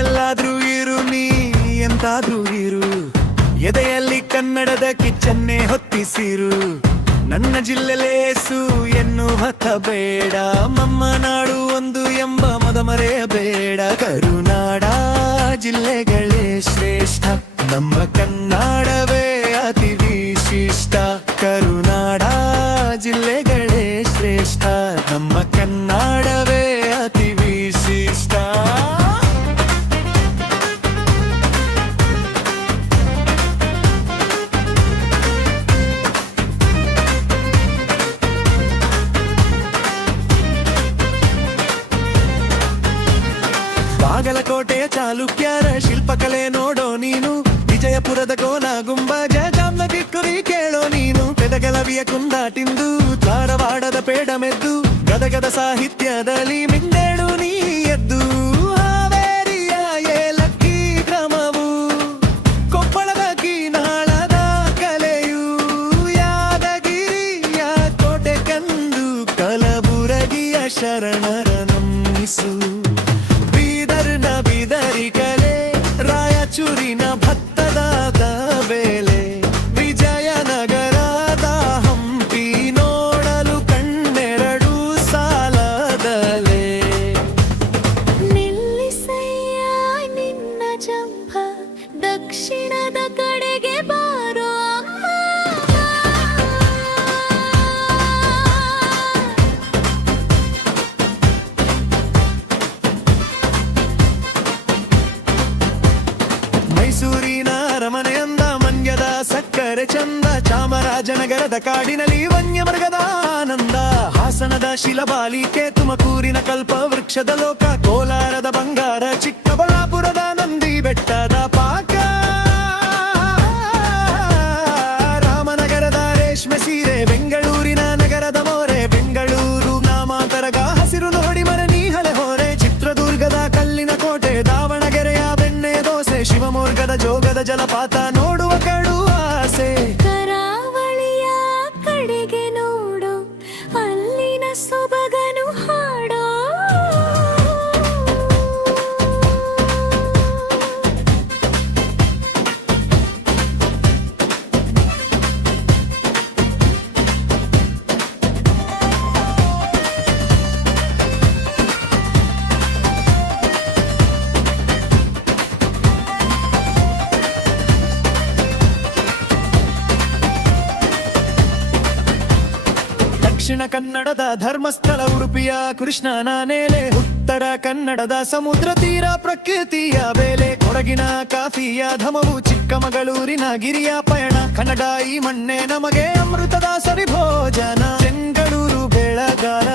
ಎಲ್ಲಾದ್ರೂ ಇರು ನೀ ಎಂತಾದ್ರೂ ಇರು, ಎದೆಯಲ್ಲಿ ಕನ್ನಡದ ಕಿಚ್ಚನ್ನೇ ಹೊತ್ತಿಸಿರು. ನನ್ನ ಜಿಲ್ಲೆಲೇಸು ಎನ್ನುವ ಬೇಡ, ಮಮ್ಮ ನಾಡು ಒಂದು ಎಂಬ ಮದ ಮರೆಯಬೇಡ. ಕರುನಾಡ ಜಿಲ್ಲೆಗಳೇ ಶ್ರೇಷ್ಠ, ನಮ್ಮ ಕನ್ನಡವೇ ಅತಿ ವಿಶಿಷ್ಟ. ಕರುನಾಡ ಜಿಲ್ಲೆಗಳೇ ಶ್ರೇಷ್ಠ, ನಮ್ಮ ಕನ್ನಡವೇ ಅತಿ ವಿಶಿಷ್ಟ. ಬಾಗಲಕೋಟೆಯ ಚಾಲುಕ್ಯರ ಶಿಲ್ಪಕಲೆ ನೋಡೋ ನೀನು, ವಿಜಯಪುರದ ಕೋನ ಗುಂಬಜ ಜಾಮ್ನಗಿ ಕುರಿ ಕೇಳೋ ನೀನು. ಪೆದಗೆಲವಿಯ ಕುಂದಾಟಿಂದು ಧಾರವಾಡದ ಪೇಡಮೆದ್ದು, ಗದಗದ ಸಾಹಿತ್ಯದಲ್ಲಿ ಮಿಂಡೇಳು ನೀ ಎದ್ದು. ಹಾವೇರಿಯ ಏಲಕ್ಕಿ ಗ್ರಾಮವು, ಕೊಪ್ಪಳದ ಕೀನಾಳದ ಕಲೆಯು, ಯಾದಗಿರಿಯ ಕೋಟೆ ಕಂದು ಕಲಬುರಗಿಯ ಶರಣರ ನಮಿಸು. ಬಿದರಿ ಕಲೆ ರಾಯಚೂರಿನ ಭತ್ತದ ಬೇಲೆ, ವಿಜಯನಗರದ ಹಂಪಿ ನೋಡಲು ಕಣ್ಣೆರಡು ಸಾಲದಲೆ. ನಿಲ್ಲಿಸಯ್ಯ ನಿನ್ನ ಜಂಭ, ದಕ್ಷಿಣದ ಕಡೆಗೆ ಬಾರೋ ಅಮ್ಮ. ಮೈಸೂರಿನ ಅರಮನೆಯಂದ ಮಂಡ್ಯದ ಸಕ್ಕರೆ ಚಂದ, ಚಾಮರಾಜನಗರದ ಕಾಡಿನಲ್ಲಿ ವನ್ಯಮೃಗದ ಆನಂದ. ಹಾಸನದ ಶಿಲಬಾಲಿಕೆ, ತುಮಕೂರಿನ ಕಲ್ಪ ವೃಕ್ಷದ ಲೋಕ, ಕೋಲಾರದ ಬಂಗಾರ, ಚಿಕ್ಕಬಳ್ಳಾಪುರದ ನಂದಿ ಬೆಟ್ಟದ ಪಾಕ. ರಾಮನಗರದ ರೇಷ್ಮೆ ಸೀರೆ, ಬೆಂಗಳೂರಿನ ನಗರದ ಮೋರೆ, ಬೆಂಗಳೂರು ನಾಮಾಂತರಗ ಹಸಿರು ನೋಡಿ ಮರನಿ ಹಳೆ ಹೊರೆ. ಚಿತ್ರದುರ್ಗದ ಕಲ್ಲಿನ ಕೋಟೆ, ದಾವಣಗೆರೆಯ ಬೆಣ್ಣೆ ದೋಸೆ, ಶಿವಮೊಗ್ಗದ ಜೋಗದ ಜಲಪಾತ ನೋಡುವ ಕಡು ಆಸೆ. ಕರಾವಳಿಯ ಕಡೆಗೆ ನೋಡು, ಅಲ್ಲಿನ ಸೊಬಗನು ಹಾಡೋ. ದಕ್ಷಿಣ ಕನ್ನಡದ ಧರ್ಮಸ್ಥಳ ಉಡುಪಿಯ ಕೃಷ್ಣನ ನೇಲೆ, ಉತ್ತರ ಕನ್ನಡದ ಸಮುದ್ರ ತೀರ ಪ್ರಕೃತಿಯ ಬೇಲೆ. ಕೊಡಗಿನ ಕಾಫಿಯ ಧಮವು, ಚಿಕ್ಕಮಗಳೂರಿನ ಗಿರಿಯ ಪಯಣ, ಕನ್ನಡ ಈ ಮಣ್ಣೆ ನಮಗೆ ಅಮೃತದ ಸರಿ ಭೋಜನ. ಬೆಂಗಳೂರು ಬೆಳಗಾರ